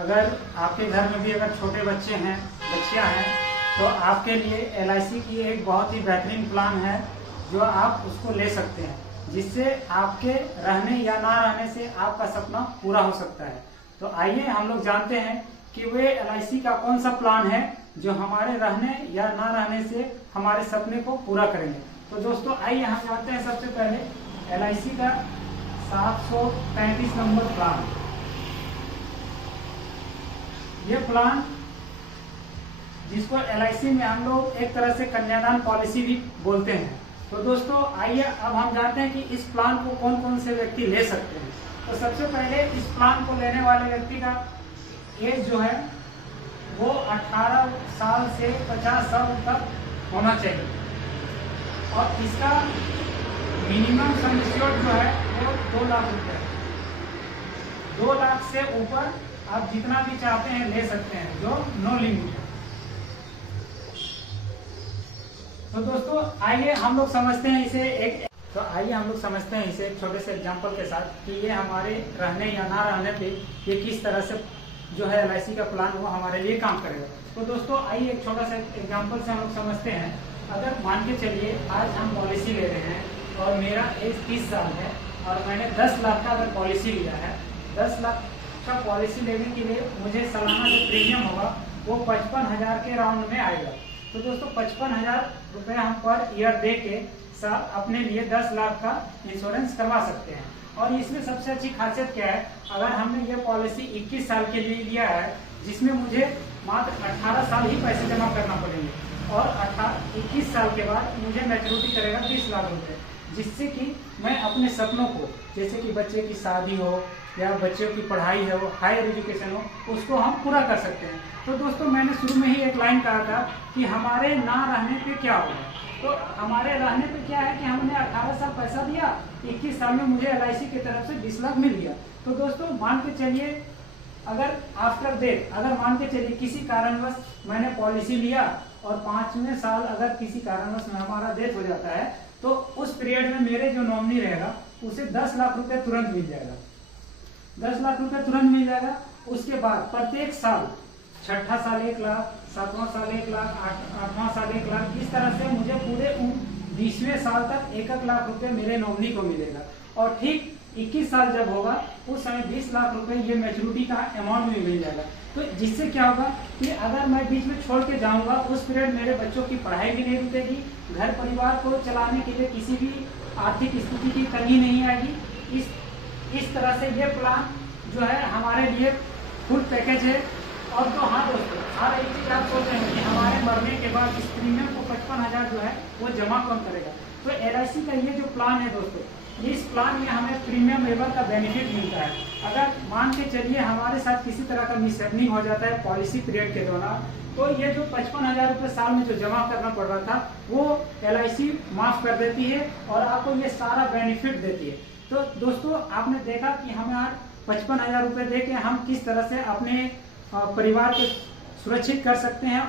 अगर आपके घर में भी अगर छोटे बच्चे हैं, बच्चियां हैं, तो आपके लिए LIC की एक बहुत ही बेहतरीन प्लान है जो आप उसको ले सकते हैं, जिससे आपके रहने या ना रहने से आपका सपना पूरा हो सकता है। तो आइए हम लोग जानते हैं कि वे LIC का कौन सा प्लान है जो हमारे रहने या ना रहने से हमारे सपने को पूरा करेंगे। तो दोस्तों आइए हम जानते हैं सबसे पहले LIC का 735 नंबर प्लान। ये प्लान जिसको LIC में हम लोग एक तरह से कन्यादान पॉलिसी भी बोलते हैं। तो दोस्तों आइए अब हम जानते हैं कि इस प्लान को कौन कौन से व्यक्ति ले सकते हैं। तो सबसे पहले इस प्लान को लेने वाले व्यक्ति का एज जो है वो 18 साल से 50 साल तक होना चाहिए और इसका मिनिमम सम एश्योर्ड जो है वो 2 लाख रुपए। 2 लाख से ऊपर आप जितना भी चाहते हैं ले सकते हैं, जो नो लिमिट है। तो दोस्तों आइए हम लोग समझते हैं इसे एक छोटे से एग्जांपल के साथ कि ये हमारे रहने या ना रहने पे ये किस तरह से जो है LIC का प्लान वो हमारे लिए काम करेगा। तो दोस्तों आइए एक छोटा सा एग्जांपल से हम लोग समझते हैं। अगर मान के चलिए आज हम पॉलिसी ले रहे हैं और मेरा एज 30 साल है और मैंने 10 लाख का अगर पॉलिसी लिया है, 10 लाख का पॉलिसी लेने के लिए मुझे सालाना जो प्रीमियम होगा वो 55,000 के राउंड में आएगा। तो दोस्तों 55,000 रुपये हम पर ईयर दे के साथ अपने लिए 10 लाख का इंश्योरेंस करवा सकते हैं। और इसमें सबसे अच्छी खासियत क्या है, अगर हमने ये पॉलिसी 21 साल के लिए लिया है जिसमें मुझे मात्र 18 साल ही पैसे जमा करना पड़ेंगे और 21 साल के बाद मुझे मैच्योरिटी करेगा 20 लाख रुपए, जिससे कि मैं अपने सपनों को, जैसे कि बच्चे की शादी हो या बच्चों की पढ़ाई हो, हायर एजुकेशन हो, उसको हम पूरा कर सकते हैं। तो दोस्तों मैंने शुरू में ही एक लाइन कहा था कि हमारे ना रहने पे क्या होगा। तो हमारे रहने पे क्या है कि हमने 18 साल पैसा दिया, 21 साल में मुझे LIC की तरफ से 20 लाख मिल गया। तो दोस्तों मान के चलिए अगर आफ्टर डेथ, अगर मान के चलिए किसी कारणवश मैंने पॉलिसी लिया और 5वें साल अगर किसी कारणवश में हमारा डेथ हो जाता है, तो उस पीरियड में मेरे जो नॉमिनी रहेगा उसे 10 लाख रुपए तुरंत मिल जाएगा। 10 लाख रुपए तुरंत मिल जाएगा। उसके बाद प्रत्येक साल 6ठा साल 1 लाख, 7वां साल 1 लाख, 8वां साल 1 लाख, इस तरह से मुझे पूरे 20वें साल तक 1-1 लाख रुपए मेरे नॉमिनी को मिलेगा। और ठीक 21 साल जब होगा उस समय 20 लाख रुपए ये मैच्योरिटी का अमाउंट भी मिल जाएगा। तो जिससे क्या होगा कि अगर मैं बीच में छोड़ के जाऊंगा उस पीरियड मेरे बच्चों की पढ़ाई भी नहीं रुकेगी, घर परिवार को चलाने के लिए किसी भी आर्थिक स्थिति की तंगी नहीं आएगी। इस तरह से ये प्लान जो है हमारे लिए फुल पैकेज है। और तो हाँ दोस्तों, हर एक चीज आप सोच रहे हैं कि हमारे मरने के बाद इस प्रीमियम को 55,000 जो है वो जमा कौन करेगा। तो LIC का ये जो प्लान है दोस्तों, इस प्लान में हमें प्रीमियम वेवर का बेनिफिट मिलता है। अगर मान के चलिए हमारे साथ किसी तरह का मिसहैपनिंग हो जाता है पॉलिसी पीरियड के दौरान, तो ये जो 55,000 रुपये साल में जो जमा करना पड़ रहा था वो LIC माफ कर देती है और आपको ये सारा बेनिफिट देती है। तो दोस्तों आपने देखा कि हमें आज 55,000 रुपये दे के हम किस तरह से अपने परिवार को सुरक्षित कर सकते हैं।